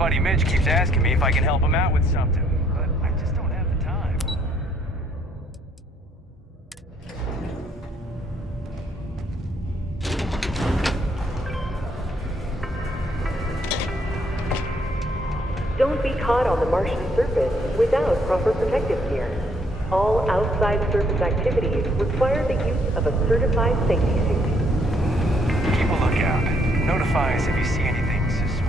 buddy Mitch keeps asking me if I can help him out with something, but I just don't have the time. Don't be caught on the Martian surface without proper protective gear. All outside surface activities require the use of a certified safety suit. Keep a lookout. Notify us if you see anything suspicious.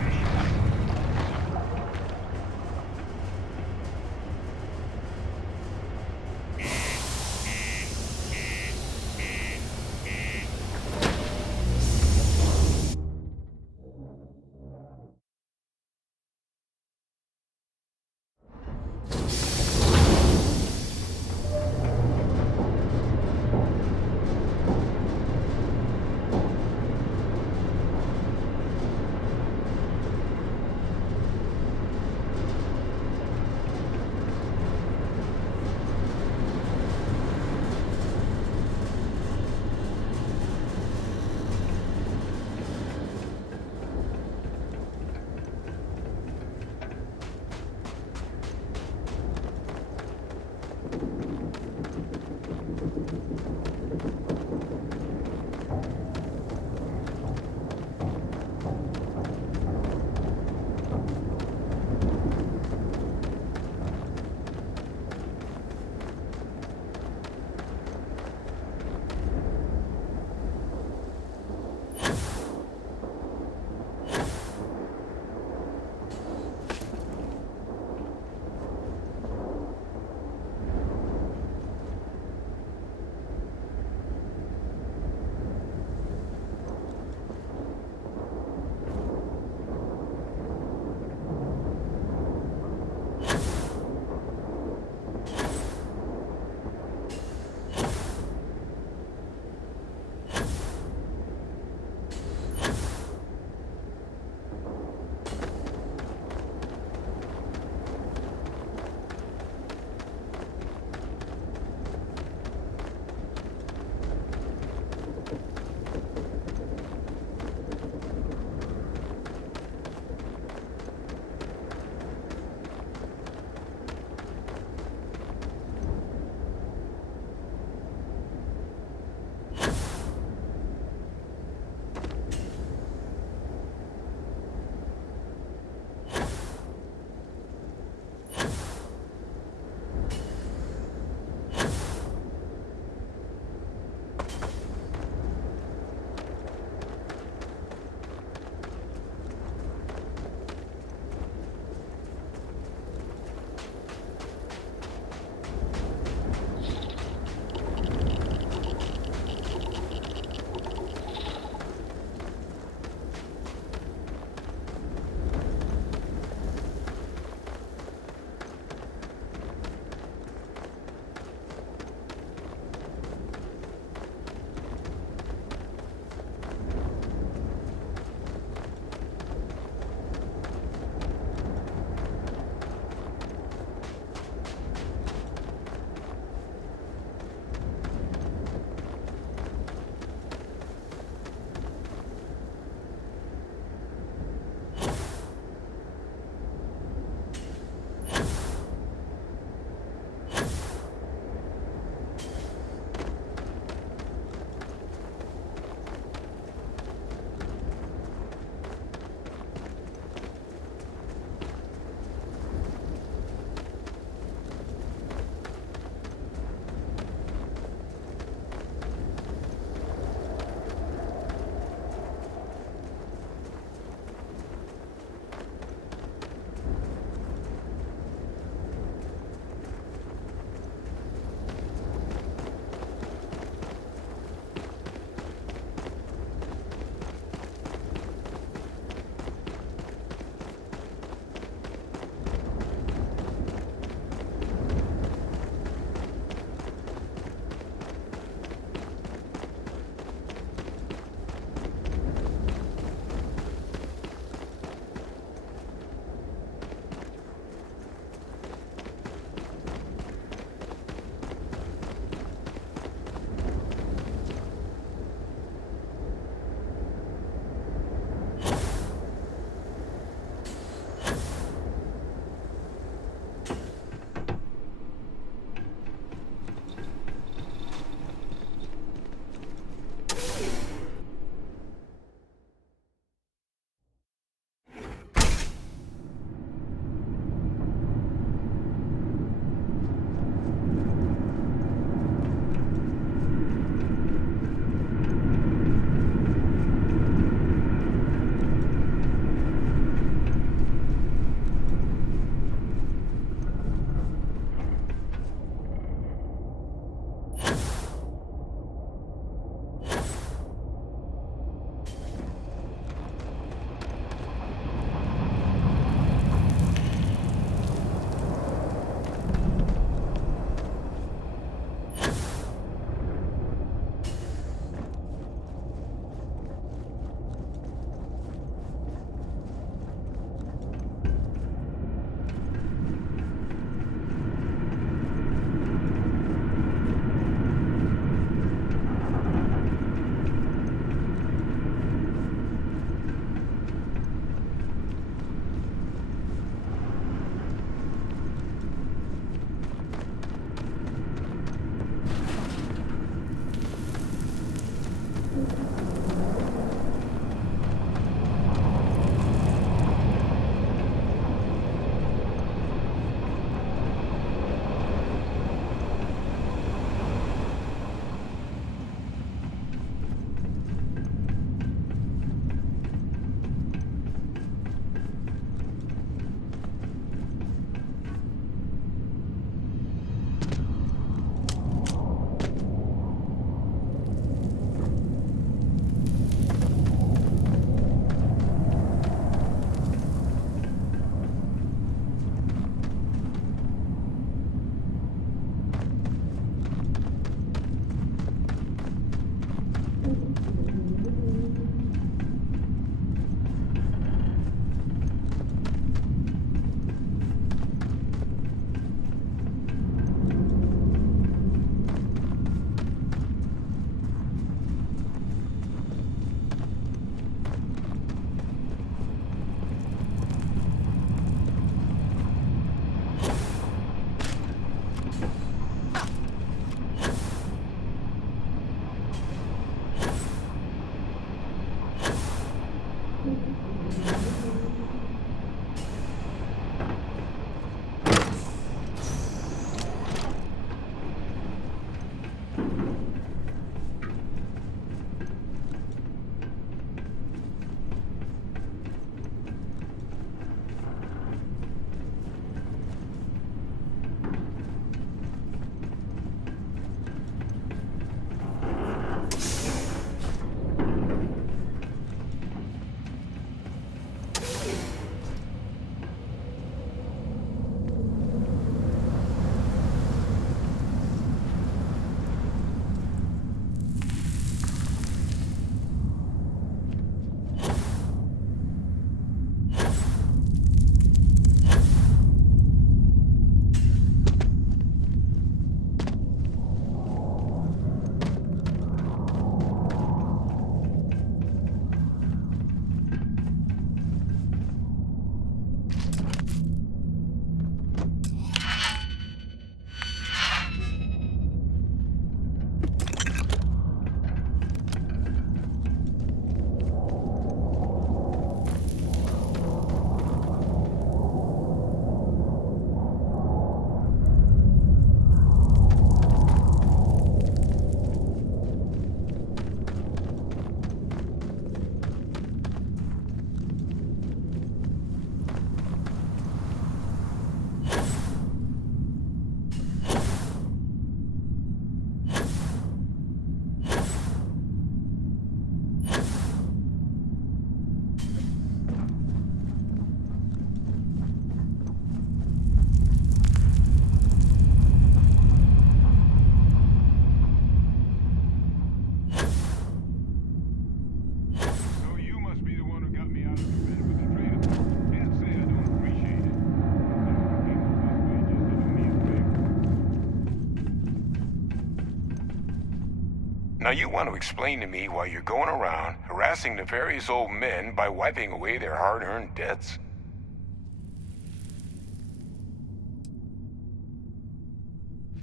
Now you want to explain to me why you're going around harassing nefarious old men by wiping away their hard-earned debts?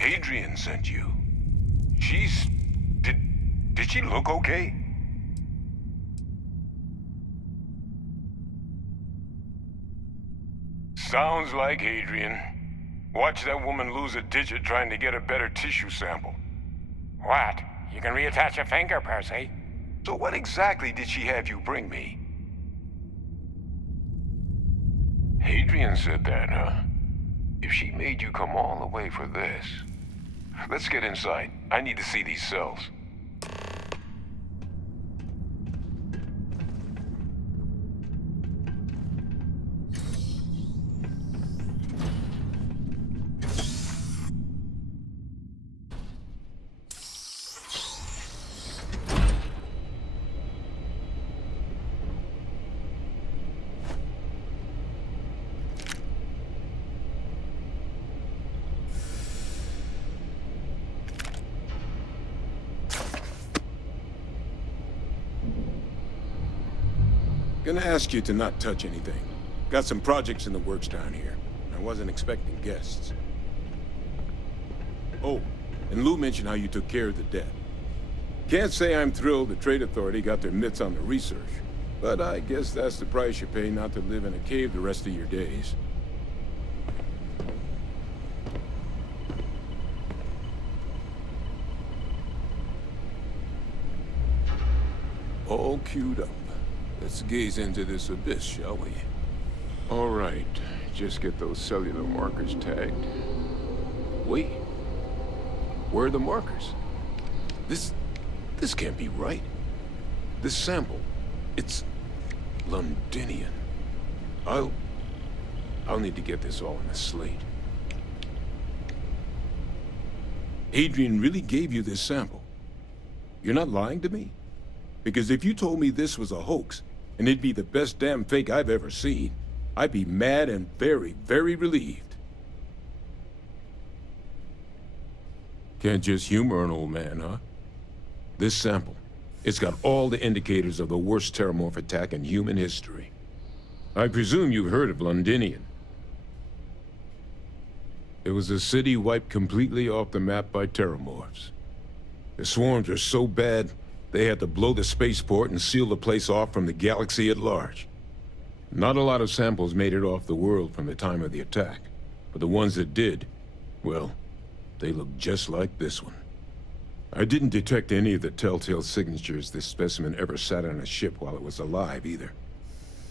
Adrian sent you. Did she look okay? Sounds like Adrian. Watch that woman lose a digit trying to get a better tissue sample. What? You can reattach a finger, Percy. So what exactly did she have you bring me? Adrian said that, huh? If she made you come all the way for this... Let's get inside. I need to see these cells. Gonna ask you to not touch anything. Got some projects in the works down here. I wasn't expecting guests. Oh, and Lou mentioned how you took care of the debt. Can't say I'm thrilled the Trade Authority got their mitts on the research, but I guess that's the price you pay not to live in a cave the rest of your days. All queued up. Let's gaze into this abyss, shall we? All right, just get those cellular markers tagged. Wait, where are the markers? This can't be right. This sample, it's Londinian. I'll need to get this all in a slate. Adrian really gave you this sample. You're not lying to me? Because if you told me this was a hoax, and it'd be the best damn fake I've ever seen, I'd be mad and very, very relieved. Can't just humor an old man, huh? This sample, it's got all the indicators of the worst terramorph attack in human history. I presume you've heard of Londinian. It was a city wiped completely off the map by terramorphs. The swarms were so bad, they had to blow the spaceport and seal the place off from the galaxy at large. Not a lot of samples made it off the world from the time of the attack, but the ones that did, well, they look just like this one. I didn't detect any of the telltale signatures this specimen ever sat on a ship while it was alive, either.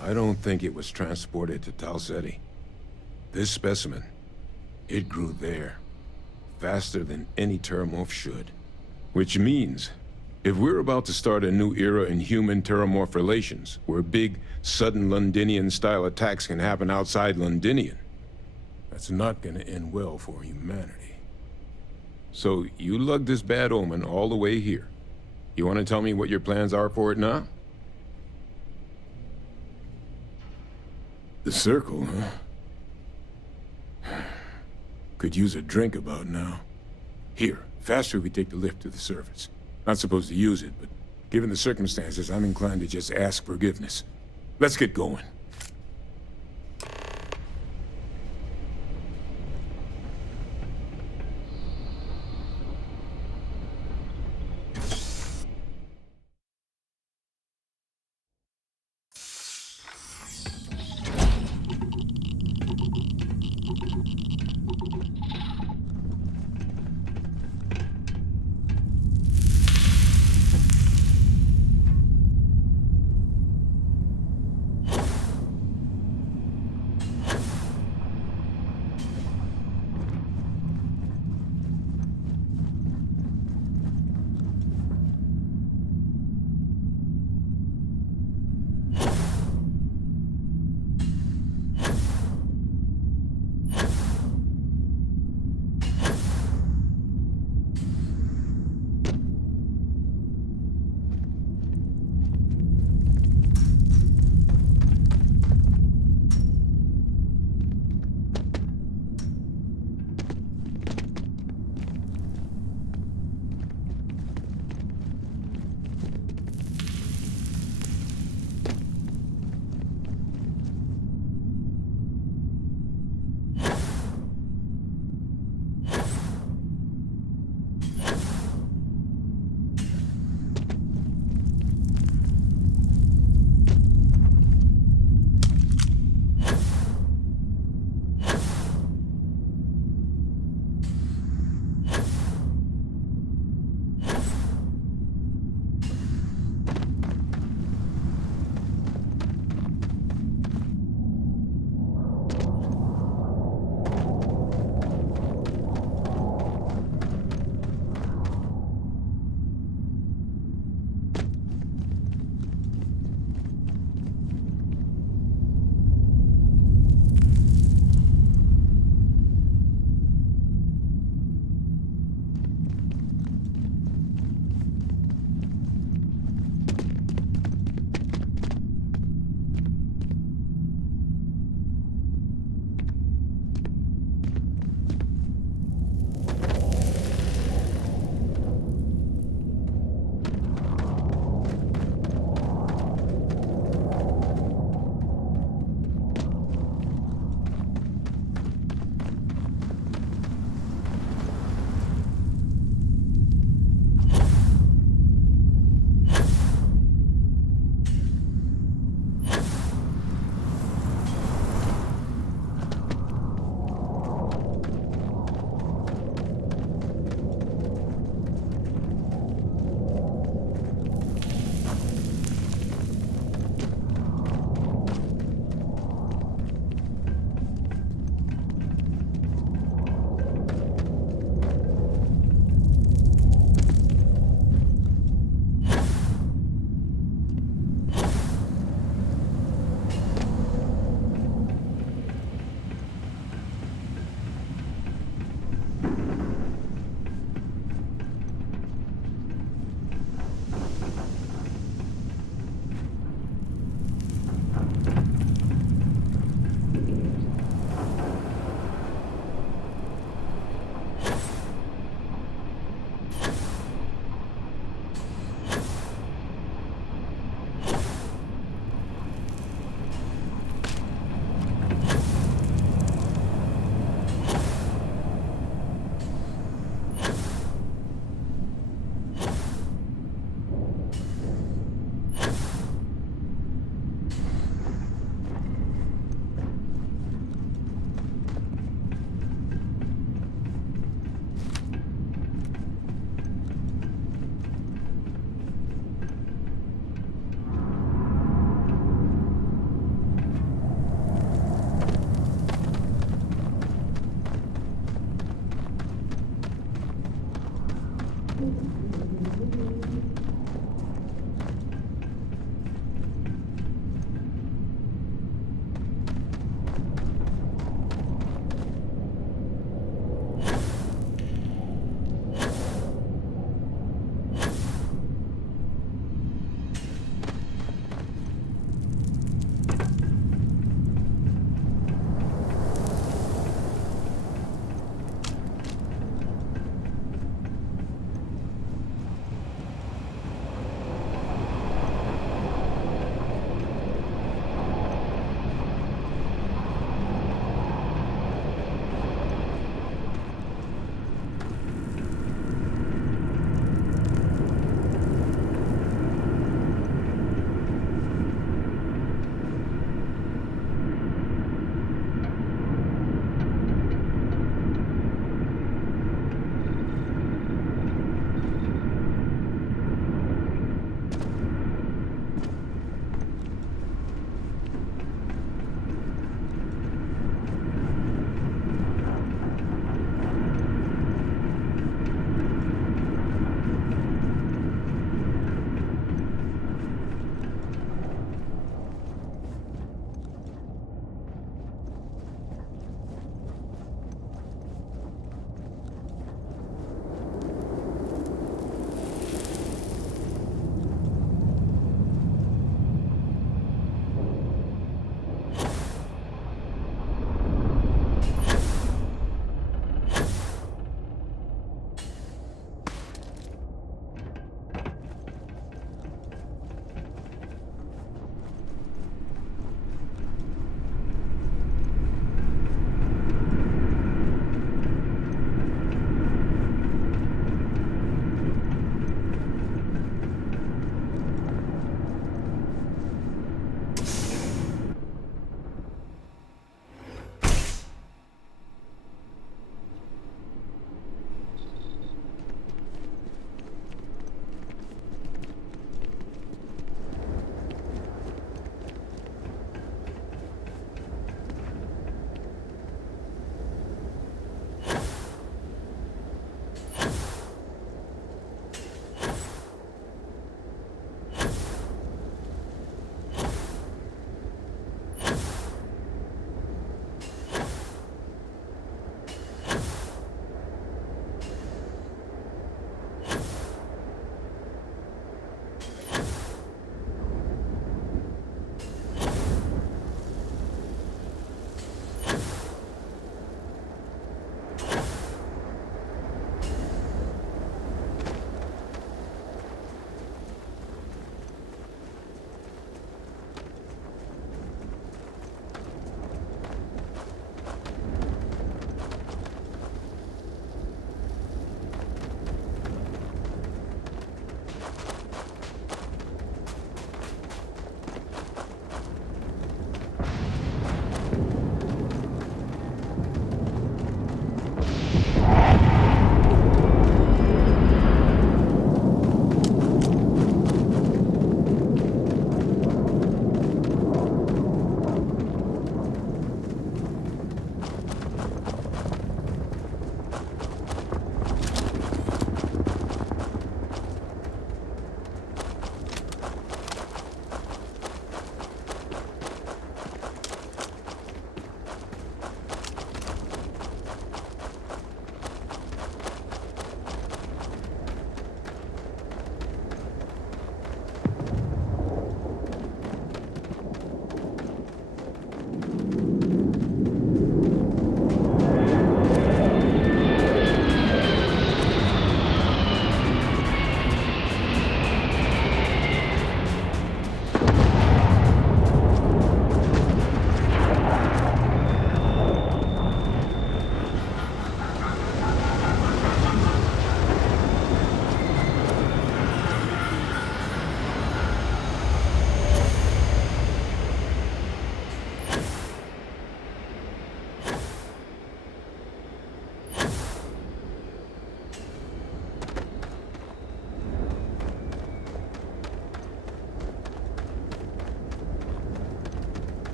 I don't think it was transported to Tal Ceti. This specimen, it grew there, faster than any terramorph should. Which means, if we're about to start a new era in human-terramorph relations, where big, sudden Londinian-style attacks can happen outside Londinian, that's not gonna end well for humanity. So, you lugged this bad omen all the way here. You want to tell me what your plans are for it now? The circle, huh? Could use a drink about now. Here, faster we take the lift to the surface. Not supposed to use it, but given the circumstances, I'm inclined to just ask forgiveness. Let's get going.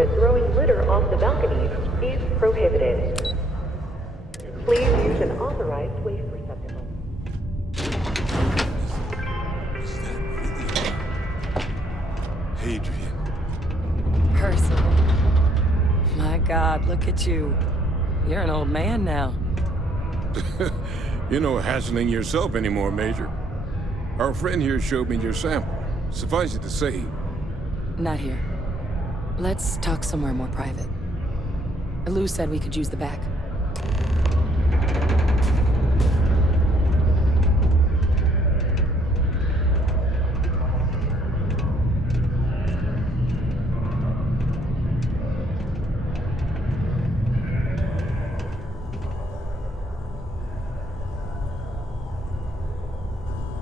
that throwing litter off the balconies is prohibited. Please use an authorized waste receptacle. Is that really Hadrian? Percival. My God, look at you. You're an old man now. You're no hassling yourself anymore, Major. Our friend here showed me your sample. Suffice it to say... Not here. Let's talk somewhere more private. Lou said we could use the back.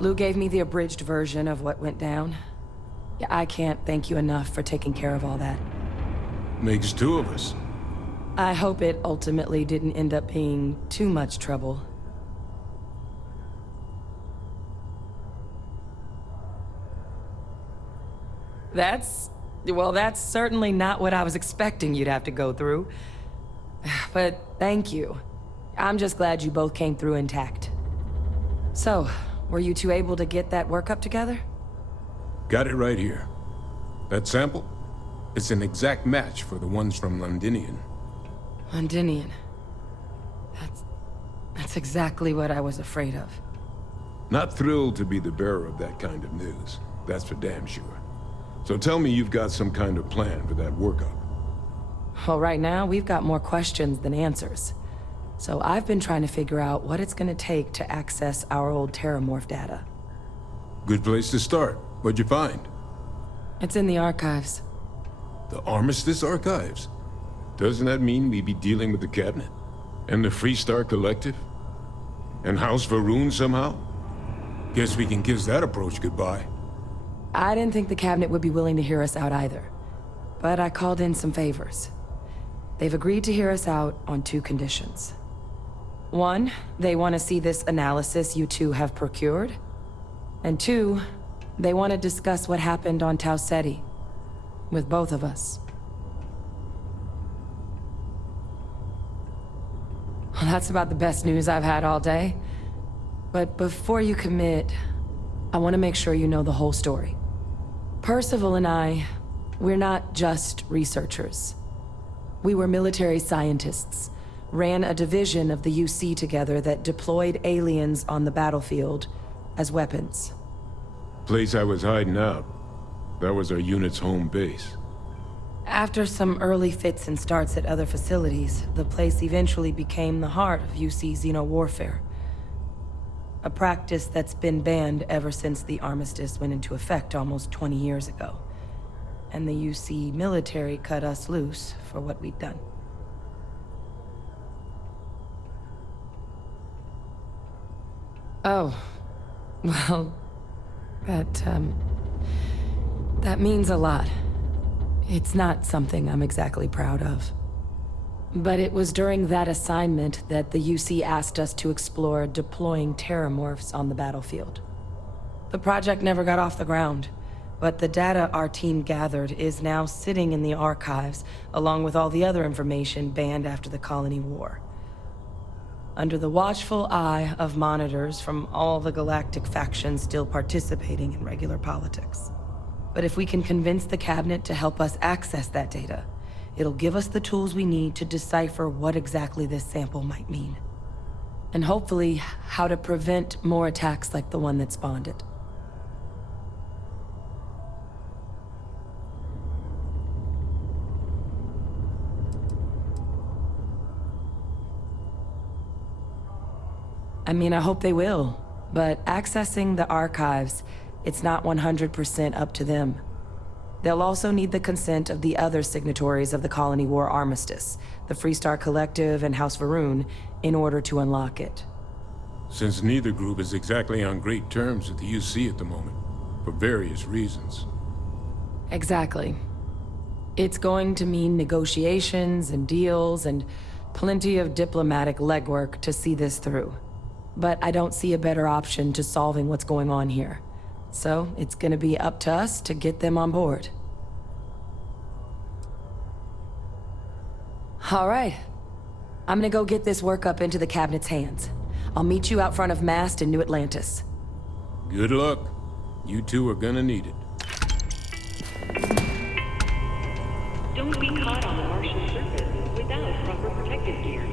Lou gave me the abridged version of what went down. Yeah, I can't thank you enough for taking care of all that. Makes two of us. I hope it ultimately didn't end up being too much trouble. That's certainly not what I was expecting you'd have to go through. But thank you. I'm just glad you both came through intact. So, were you two able to get that workup together? Got it right here. That sample? It's an exact match for the ones from Londinian. Londinian. That's exactly what I was afraid of. Not thrilled to be the bearer of that kind of news. That's for damn sure. So tell me you've got some kind of plan for that workup. Well, right now, we've got more questions than answers. So I've been trying to figure out what it's gonna take to access our old Terramorph data. Good place to start. What'd you find? It's in the archives. The Armistice Archives? Doesn't that mean we'd be dealing with the Cabinet? And the Freestar Collective? And House Varun somehow? Guess we can kiss that approach goodbye. I didn't think the Cabinet would be willing to hear us out either. But I called in some favors. They've agreed to hear us out on two conditions. One, they want to see this analysis you two have procured. And two, they want to discuss what happened on Tau Ceti. With both of us. Well, that's about the best news I've had all day. But before you commit, I want to make sure you know the whole story. Percival and I, we're not just researchers. We were military scientists, ran a division of the UC together that deployed aliens on the battlefield as weapons. Place I was hiding out. That was our unit's home base. After some early fits and starts at other facilities, the place eventually became the heart of UC xeno-warfare. A practice that's been banned ever since the armistice went into effect almost 20 years ago. And the UC military cut us loose for what we'd done. Oh, well, that means a lot. It's not something I'm exactly proud of. But it was during that assignment that the UC asked us to explore deploying terramorphs on the battlefield. The project never got off the ground, but the data our team gathered is now sitting in the archives, along with all the other information banned after the Colony War. Under the watchful eye of monitors from all the galactic factions still participating in regular politics. But if we can convince the Cabinet to help us access that data, it'll give us the tools we need to decipher what exactly this sample might mean. And hopefully, how to prevent more attacks like the one that spawned it. I mean, I hope they will, but accessing the archives, it's not 100% up to them. They'll also need the consent of the other signatories of the Colony War Armistice, the Freestar Collective and House Varun, in order to unlock it. Since neither group is exactly on great terms with the UC at the moment, for various reasons. Exactly. It's going to mean negotiations and deals and plenty of diplomatic legwork to see this through. But I don't see a better option to solving what's going on here. So it's gonna be up to us to get them on board. All right. I'm gonna go get this work up into the cabinet's hands. I'll meet you out front of Mast in New Atlantis. Good luck. You two are gonna need it. Don't be caught on the Martian surface without proper protective gear.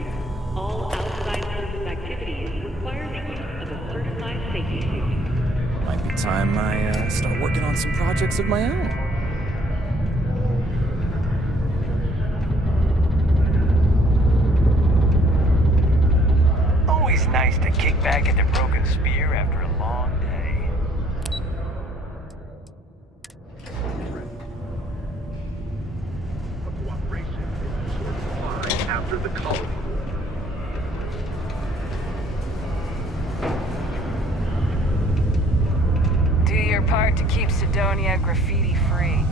All outside surface activities require the use of a certified safety suit. Might be time I start working on some projects of my own. Always nice to kick back at the broken spear after a long day. After the colony. Do your part to keep Sidonia graffiti-free.